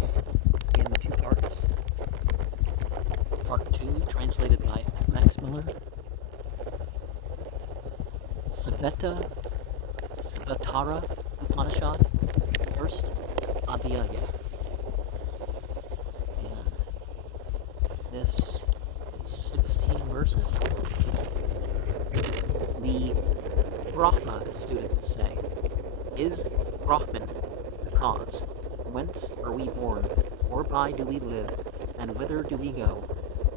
Upanishads in two parts. Part 2, translated by Max Muller. Svetasvatara Upanishad, first Adhyaya. And this is 16 verses. The Brahma students say, is Brahman the cause? Whence are we born? Whereby do we live? And whither do we go?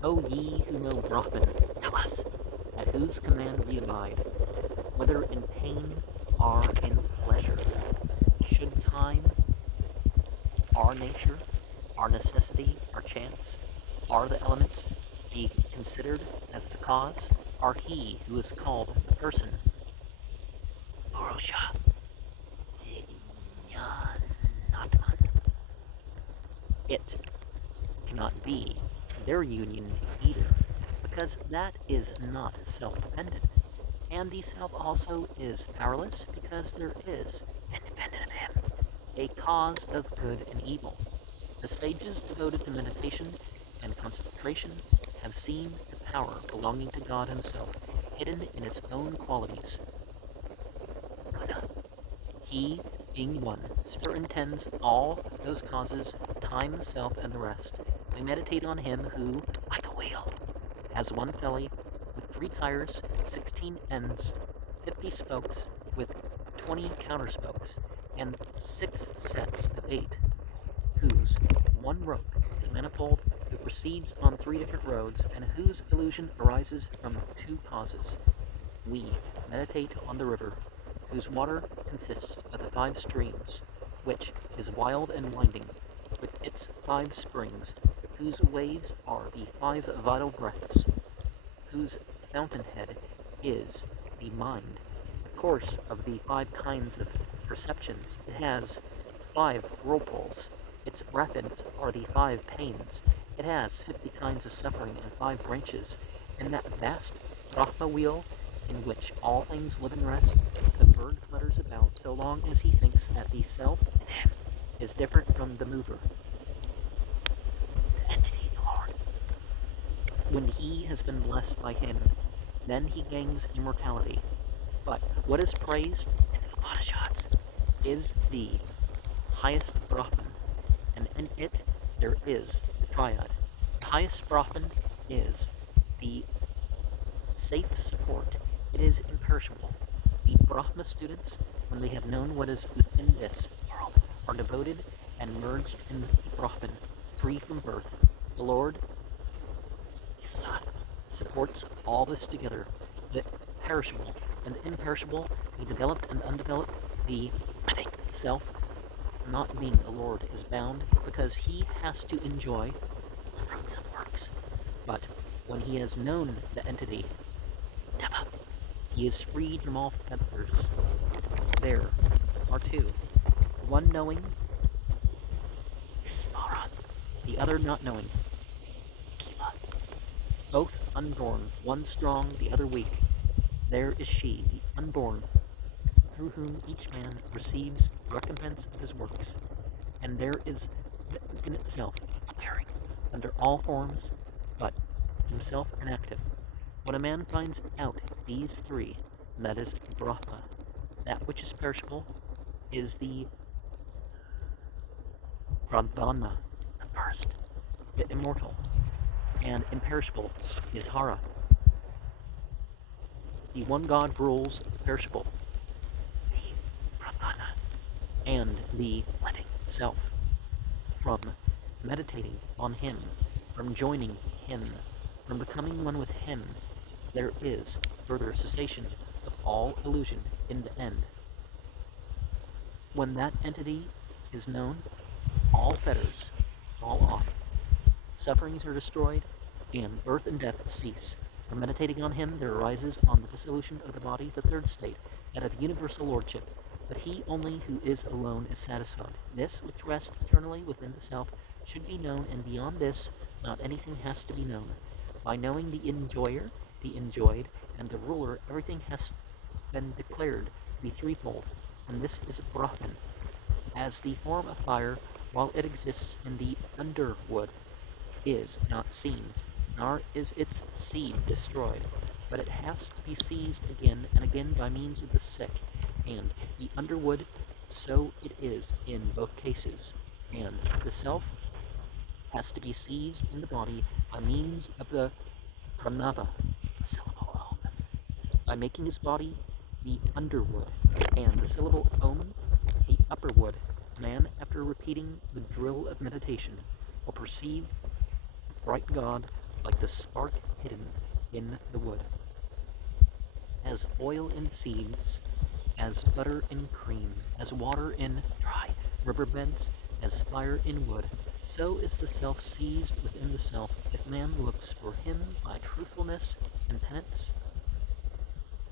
O ye who know Brahman, tell us, at whose command we abide, whether in pain or in pleasure. Should time, our nature, our necessity, our chance, are the elements, be considered as the cause? Are he who is called the person, Purusha, Vijñānatman? It cannot be their union either, because that is not self-dependent, and the self also is powerless, because there is, independent of him, a cause of good and evil. The sages devoted to meditation and concentration have seen the power belonging to God himself hidden in its own qualities. Buddha, he, being one, superintends all those causes, time, self, and the rest. We meditate on him who, like a wheel, has one belly with 3 tires, 16 ends, 50 spokes with 20 counterspokes, and 6 sets of 8, whose one rope is manifold, who proceeds on 3 different roads, and whose illusion arises from 2 causes. We meditate on the river, whose water consists of the 5 streams, which is wild and winding, with its 5 springs, whose waves are the 5 vital breaths, whose fountainhead is the mind, the course of the 5 kinds of perceptions. It has 5 whirlpools, its rapids are the 5 pains, it has 50 kinds of suffering and 5 branches. In that vast Brahma wheel, in which all things live and rest, the bird flutters about so long as he thinks that the self in him is different from the mover, the entity, the Lord. When he has been blessed by him, then he gains immortality. But what is praised in the Upanishads is the highest Brahman, and in it there is the triad. The highest Brahman is the safe support. It is imperishable. The Brahma students, when they have known what is within this world, are devoted and merged in the Brahman, free from birth. The Lord supports all this together, the perishable and the imperishable, the developed and undeveloped, the living self, not being a Lord, is bound because he has to enjoy the fruits of works. But when he has known the entity, Deva, he is freed from all fetters. There are 2, one knowing, the other not knowing, both unborn, one strong, the other weak. There is she, the unborn, through whom each man receives the recompense of his works. And there is the infinite self, appearing under all forms, but himself inactive. When a man finds out these 3, that is Brahma, that which is perishable is the Pradhana, the first, the immortal, and imperishable is Hara. The one God rules the perishable, the Pradhana, and the living self. From meditating on him, from joining him, from becoming one with him, there is further cessation of all illusion in the end. When that entity is known, all fetters fall off, sufferings are destroyed, and birth and death cease. From meditating on him, there arises on the dissolution of the body the 3rd state, that of universal lordship. But he only who is alone is satisfied. This, which rests eternally within the self, should be known, and beyond this, not anything has to be known. By knowing the enjoyer, the enjoyed, and the ruler, everything has been declared to be threefold, and this is Brahman. As the form of fire, while it exists in the underwood, is not seen, nor is its seed destroyed, but it has to be seized again and again by means of the sick and the underwood. So it is in both cases, and the self has to be seized in the body by means of the pranava, the syllable om, by making his body the underwood, and the syllable om the upperwood. Man, after repeating the drill of meditation, will perceive bright God like the spark hidden in the wood. As oil in seeds, as butter in cream, as water in dry riverbeds, as fire in wood, so is the self seized within the self if man looks for him by truthfulness and penance.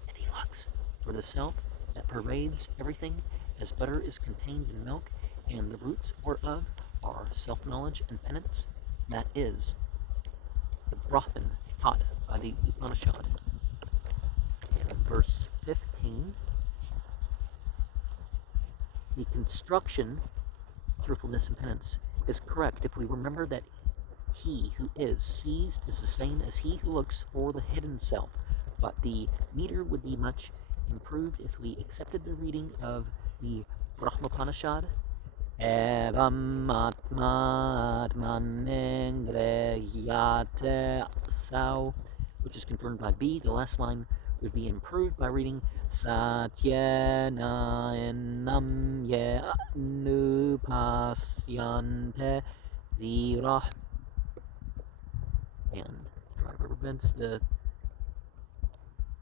And he looks for the self that pervades everything, as butter is contained in milk, and the roots whereof are self-knowledge and penance. That is the Brahman taught by the Upanishad. And verse 15, the construction, truthfulness and penance, is correct if we remember that he who is seized is the same as he who looks for the hidden self, but the meter would be much improved if we accepted the reading of the Upanishad. Evam atma atman greyate sao, which is confirmed by B. The last line would be improved by reading Satyena enam ye anupasyante virah. And dry riverbeds, the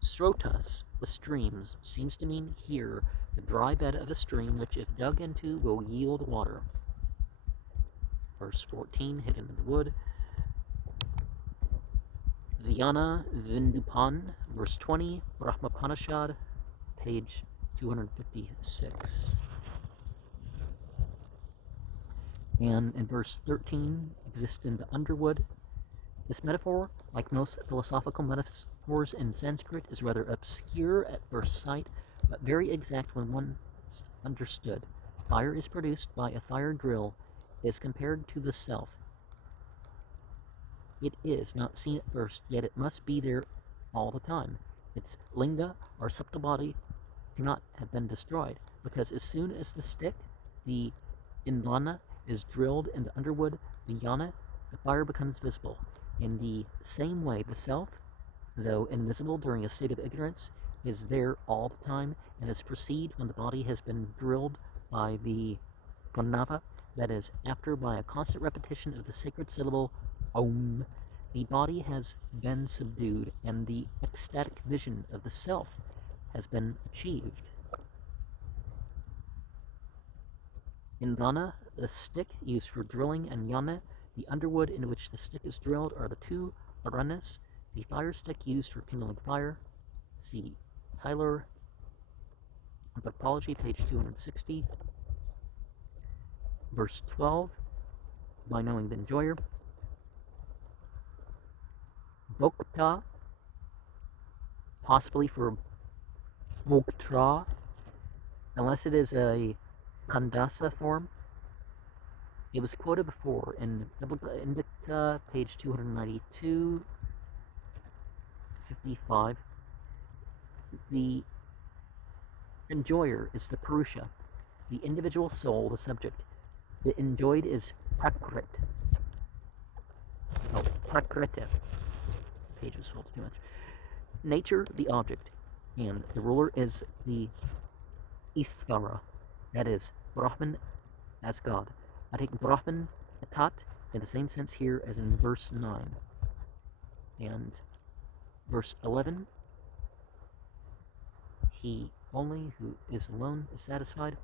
Srotas, the streams, seems to mean here the dry bed of a stream which, if dug into, will yield water. Verse 14, hidden in the wood. Vyana Vindupan, verse 20, Brahmapanishad, page 256. And in verse 13, exist in the underwood. This metaphor, like most philosophical metaphors in Sanskrit, is rather obscure at first sight, but very exact when once understood. Fire is produced by a fire drill, is compared to the self. It is not seen at first, yet it must be there all the time. Its linga, or subtle body, cannot have been destroyed, because as soon as the stick, the indlana, is drilled in the underwood, the yana, the fire becomes visible. In the same way, the self, though invisible during a state of ignorance, is there all the time, and is perceived when the body has been drilled by the pranava, that is, after by a constant repetition of the sacred syllable Om, the body has been subdued, and the ecstatic vision of the self has been achieved. In Dana, the stick used for drilling, and Yana, the underwood in which the stick is drilled, are the two aranas. The fire stick used for kindling fire. See Tyler, Anthropology, page 260. Verse 12, by knowing the enjoyer. Bhokta, possibly for Bhoktra, unless it is a Kandasa form. It was quoted before in Biblical Indica, page 292, 55. The enjoyer is the Purusha, the individual soul, the subject. The enjoyed is Prakrit. Oh, Prakrita. Page is filled too much. Nature, the object, and the ruler is the Isvara, that is, Brahman as God. I take Brahman, Atat, in the same sense here as in verse 9. And verse 11, he only who is alone is satisfied.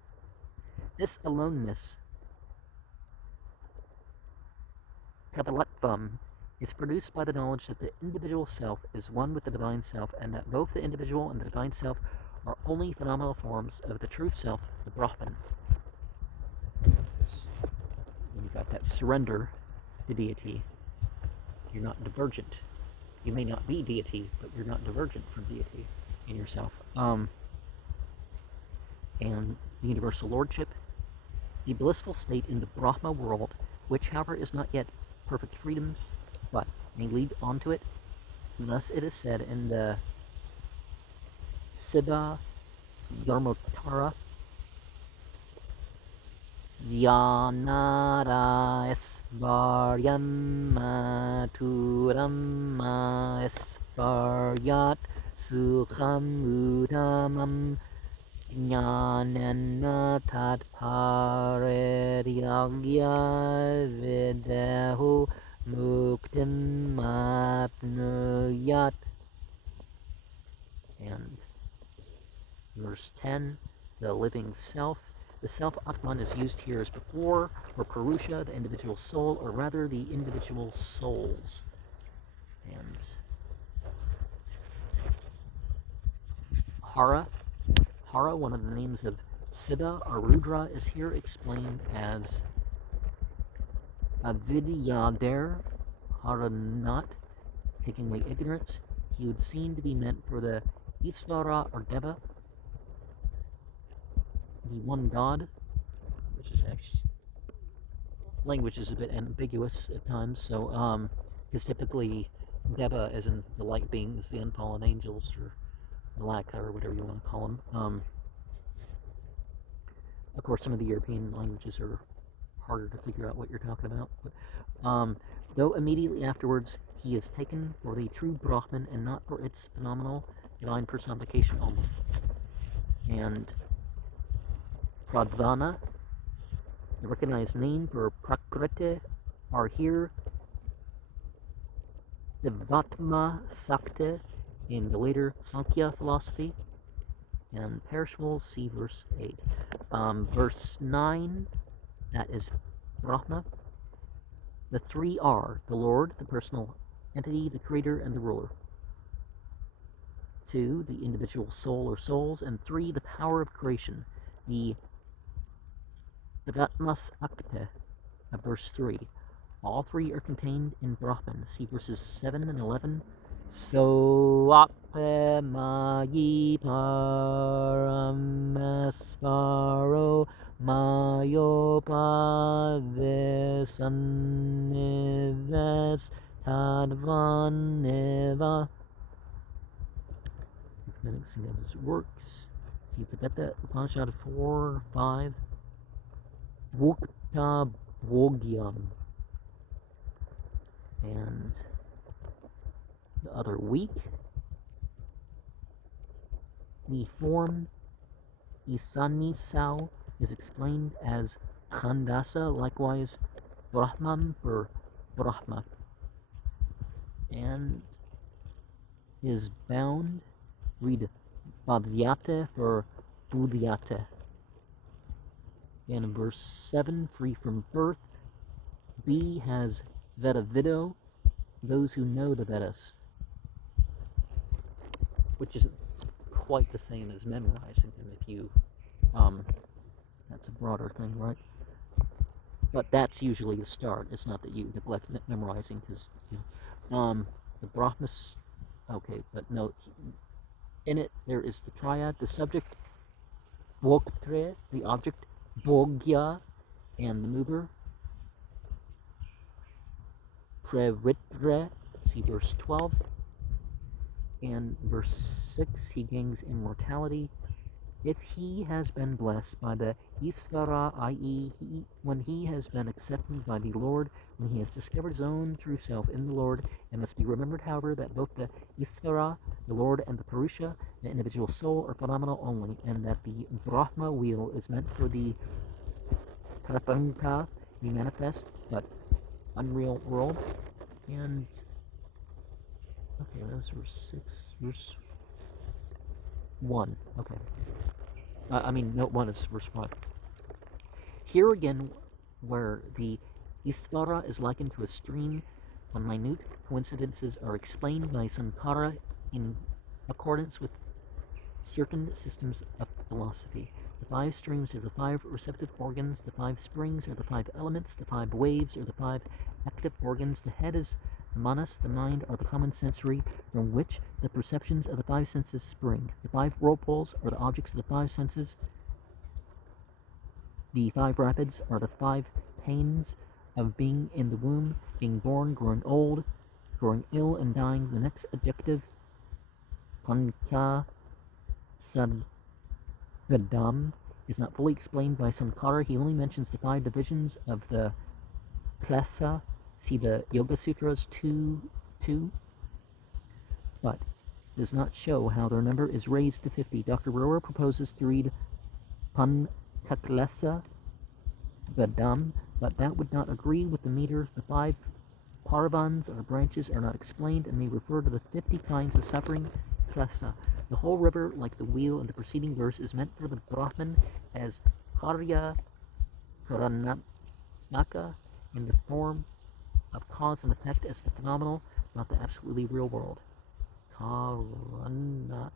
This aloneness, Kabbalatvam, is produced by the knowledge that the individual self is one with the divine self, and that both the individual and the divine self are only phenomenal forms of the truth self, the Brahman. When you've got that surrender to deity, you're not divergent. You may not be deity, but you're not divergent from deity in yourself. And the universal lordship the blissful state in the Brahma world, which, however, is not yet perfect freedom, but may lead on to it. Thus it is said in the Siddha Dharmotara, Dhyanara Svaryam Maturam Svaryat Sukham Udamam Jnanana Tatpareryagya Videhu Muktim Mapnuyat. And verse 10, the living self. The self Atman is used here as before, or Purusha, the individual soul, or rather the individual souls. And Hara, one of the names of Siddha or Rudra, is here explained as Avidyadar, Haranat, taking away ignorance. He would seem to be meant for the Isvara or Deva, the one God, which is actually, language is a bit ambiguous at times, so, because typically Deva, as in the light beings, the unfallen angels, or Malaka, or whatever you want to call them. Of course, some of the European languages are harder to figure out what you're talking about, but, though immediately afterwards he is taken for the true Brahman and not for its phenomenal divine personification only. And Pradvana, the recognized name for Prakriti, are here Divatma Sakti in the later Sankhya philosophy, and perishable, see verse 8. Verse 9, that is Brahma. The three are the Lord, the personal entity, the creator, and the ruler. 2, the individual soul or souls, and 3, the power of creation, the Divatmas Akta of verse 3. All three are contained in Brahman. See verses 7 and 11. So ape magi paramasvaro mayopa vesanives tadvaneva. Commencing of his works. See the Upanishad 4-5. Vukta Bhogyam. And the other week, the form Isanisau is explained as Khandasa, likewise Brahman for Brahma, and is bound, read Badhyate for Budhyate. And in verse 7, free from birth, B has Vedavido, those who know the Vedas, which isn't quite the same as memorizing them if you, that's a broader thing, right? But that's usually the start. It's not that you neglect memorizing, because, you know, the Brahmas, okay, but no, in it there is the triad, the subject, Bhoktre, the object, Bhogya, and the mover, Prevritre, see verse 12, and verse 6, he gains immortality if he has been blessed by the Isvara, i.e., when he has been accepted by the Lord, when he has discovered his own true self in the Lord. It must be remembered, however, that both the Isvara, the Lord, and the Purusha, the individual soul, are phenomenal only, and that the Brahma wheel is meant for the Prapanka, the manifest, but unreal world. And okay, those were 6, verse 1. Okay. No, 1 is verse 5. Here again, where the Isvara is likened to a stream, when minute coincidences are explained by Sankara in accordance with certain systems of philosophy. The 5 streams are the 5 receptive organs, the 5 springs are the 5 elements, the 5 waves are the 5 active organs, the head is the manas, the mind are the common sensory from which the perceptions of the 5 senses spring. The 5 whirlpools are the objects of the 5 senses. The 5 rapids are the 5 pains of being in the womb, being born, growing old, growing ill, and dying. The next adjective, Pancha Sadvedam, is not fully explained by Sankara. He only mentions the 5 divisions of the klasa. See the Yoga Sutras 2.2, but does not show how their number is raised to 50. Dr. Rohrer proposes to read Panchaklasa Vedam, but that would not agree with the meter. The 5 Paravans, or branches, are not explained, and they refer to the 50 kinds of suffering, klasa. The whole river, like the wheel in the preceding verse, is meant for the Brahman as Karya Karanaka, in the form of cause and effect as the phenomenal, not the absolutely real world. Karanatmaka.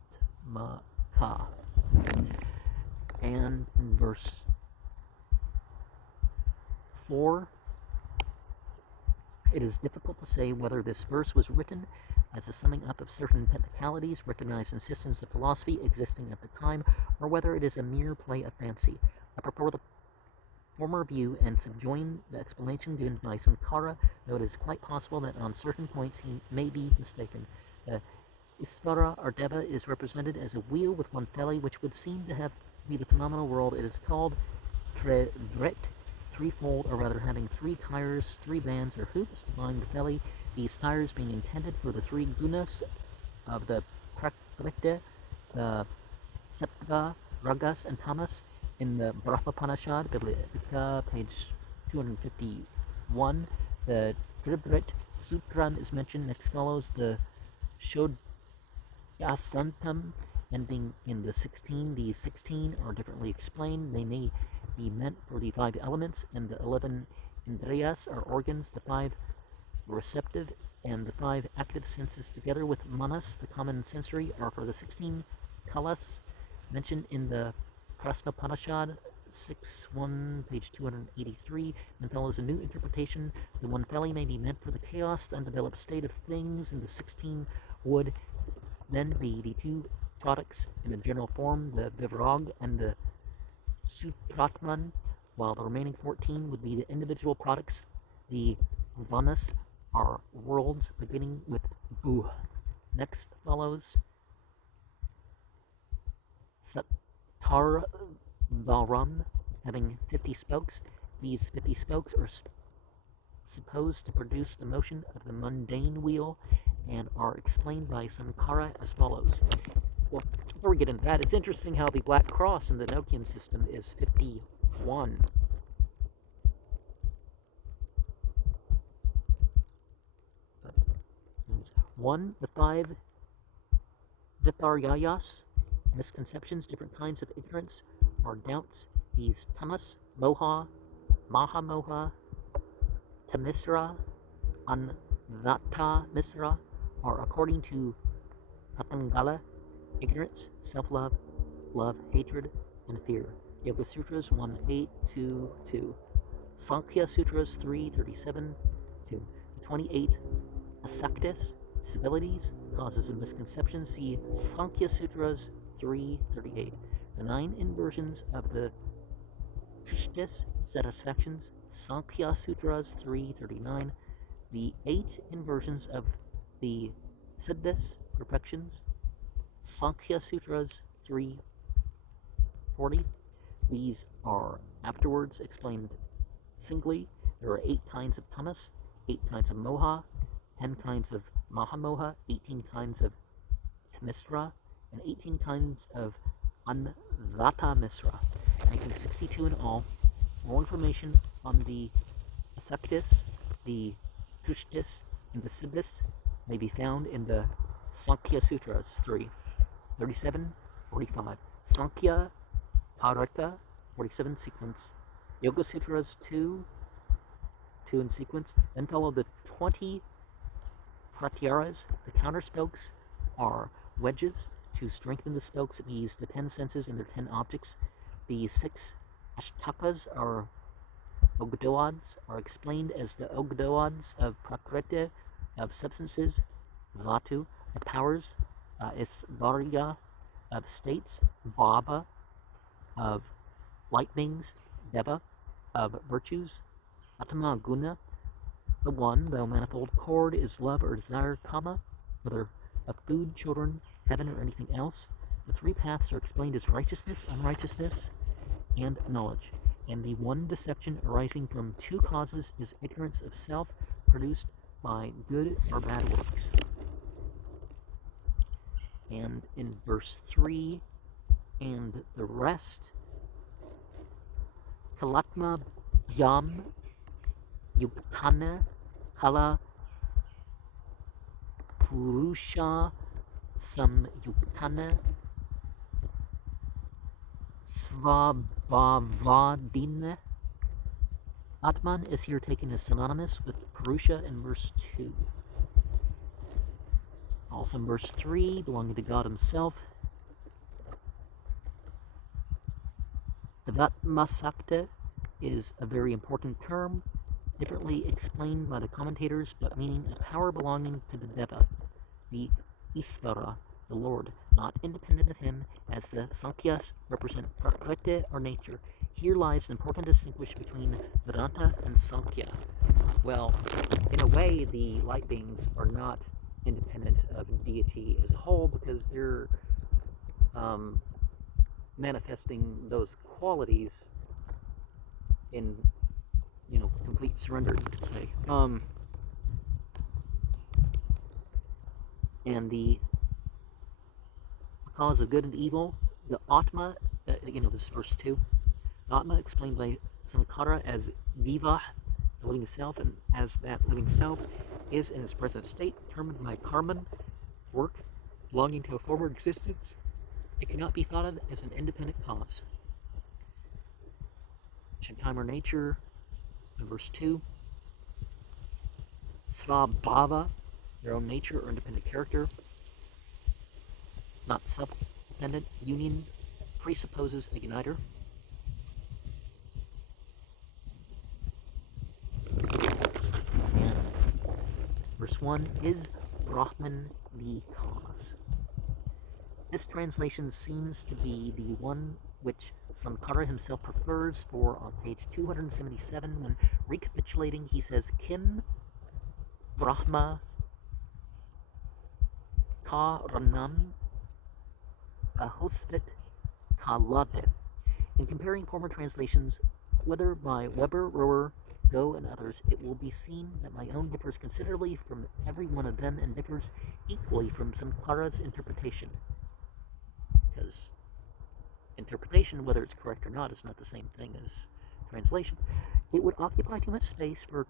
And in verse 4, it is difficult to say whether this verse was written as a summing up of certain technicalities recognized in systems of philosophy existing at the time, or whether it is a mere play of fancy. I prefer the former view and subjoin the explanation given by Sankara, though it is quite possible that on certain points he may be mistaken. The Isvara or Deva is represented as a wheel with one belly, which would seem to have be the phenomenal world. It is called Trevret, threefold, or rather having 3 tires, 3 bands or hoops to bind the belly, these tires being intended for the 3 gunas of the Prakriti, the Sattva, Ragas, and Tamas. In the Upanishad, Biblica, page 251, the Trivrit Sutram is mentioned. Next follows the Shodhyasantam, ending in the 16. These 16 are differently explained. They may be meant for the 5 elements, and the 11 Indriyas are organs, the 5 receptive and the 5 active senses, together with Manas, the common sensory, are for the 16 Kalas mentioned in the Prasnopanishad 6.1, page 283, and follows a new interpretation. The one belly may be meant for the chaos, the undeveloped state of things, and the 16 would then be the 2 products in the general form, the Vivrag and the Sutratman, while the remaining 14 would be the individual products. The Vanas are worlds beginning with Bu. Next follows Sattarvaram, having 50 spokes. These 50 spokes are supposed to produce the motion of the mundane wheel and are explained by Sankara as follows. Well, before we get into that, it's interesting how the black cross in the Nokian system is 51. One, the 5 Viparyayas, misconceptions, different kinds of ignorance or doubts. These tamas, moha, mahamoha, tamisra, anvata misra are, according to Patangala, ignorance, self-love, love, hatred, and fear. Yoga Sutras 1.822. Sankhya Sutras 3.37-2. The 28 asaktis, disabilities, causes of misconception. See Sankhya Sutras 3.38. The 9 inversions of the Tushtis, satisfactions, Sankhya Sutras 3.39. The 8 inversions of the Siddhis, perfections, Sankhya Sutras 3.40. These are afterwards explained singly. There are 8 kinds of tamas, 8 kinds of moha, 10 kinds of mahamoha, 18 kinds of tamisra, and 18 kinds of anvata misra, making 62 in all. More information on the asaktis, the tushtis, and the siddhis may be found in the Sankhya Sutras 3.37-45. Sankhya Karaka 47 sequence. Yoga Sutras 2 in sequence. Then follow the 20 pratyaras. The counter spokes are wedges. To strengthen the spokes, we use the 10 senses and their 10 objects. The 6 ashtakas or ogdoads are explained as the ogdoads of prakriti, of substances, vatu, the powers, isvarya, of states, bhava, of lightnings, deva, of virtues, atma guna, the one, though manifold, chord is love or desire, kama, whether of food, children, heaven, or anything else. The three paths are explained as righteousness, unrighteousness, and knowledge. And the one deception arising from two causes is ignorance of self, produced by good or bad works. And in verse 3 and the rest, kalatma yam yuktana kala purusha samyuktana svabhavadina. Atman is here taken as synonymous with Purusha in verse 2. Also in verse 3, belonging to God himself. Devatmasakta is a very important term, differently explained by the commentators, but meaning a power belonging to the Deva, the Isvara, the Lord, not independent of him, as the Sankhya's represent Prakriti or nature. Here lies the important distinction between Vedanta and Sankhya. Well, in a way, the light beings are not independent of deity as a whole, because they're manifesting those qualities in, complete surrender, you could say. And the cause of good and evil, the Atma, this is verse 2. The Atma explained by Sankara as Diva, the living self, and as that living self is in its present state, determined by karman, work, belonging to a former existence, it cannot be thought of as an independent cause. Time or nature, in verse 2. Svabhava, their own nature or independent character, not self-dependent. Union presupposes a uniter. And verse 1, is Brahman the cause? This translation seems to be the one which Sankara himself prefers, for on page 277, when recapitulating, he says, Kim Brahma Karanam Ahosvit Kalade. In comparing former translations, whether by Weber, Rower, Go, and others, it will be seen that my own differs considerably from every one of them, and differs equally from Sankara's interpretation. Because interpretation, whether it's correct or not, is not the same thing as translation. It would occupy too much space to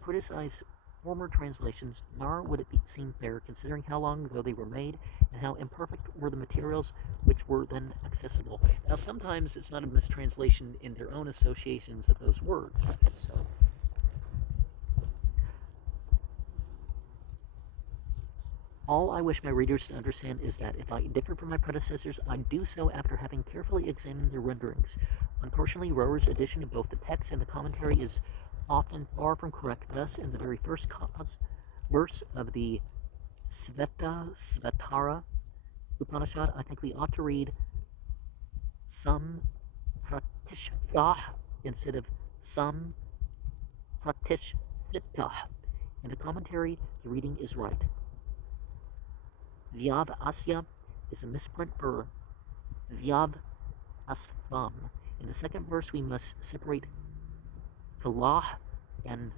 criticize former translations, nor would it seem fair, considering how long ago they were made and how imperfect were the materials which were then accessible. Now, sometimes it's not a mistranslation in their own associations of those words. So, all I wish my readers to understand is that if I differ from my predecessors, I do so after having carefully examined their renderings. Unfortunately, Rower's edition of both the text and the commentary is often far from correct. Thus, in the very first verse of the Svetasvatara Upanishad, I think we ought to read Sam Pratishvah instead of Sam Pratishvitah. In the commentary, the reading is right. Vyav Asya is a misprint for Vyav Aslam. In the second verse, we must separate Kalah and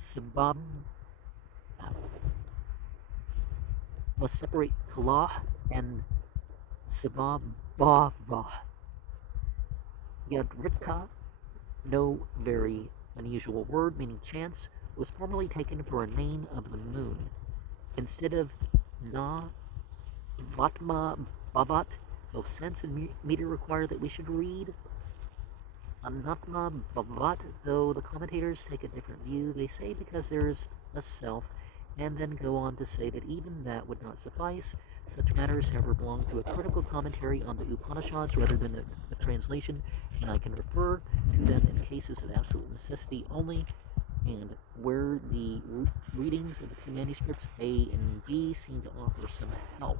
Sabab. Must separate Kalah and Sababava. Yadrika, no very unusual word meaning chance, was formerly taken for a name of the moon. Instead of Na Vatma Bavat, both sense and meter require that we should read Anatma Bhavat, though the commentators take a different view. They say because there is a self, and then go on to say that even that would not suffice. Such matters, however, belong to a critical commentary on the Upanishads rather than a translation, and I can refer to them in cases of absolute necessity only, and where the readings of the two manuscripts A and B seem to offer some help.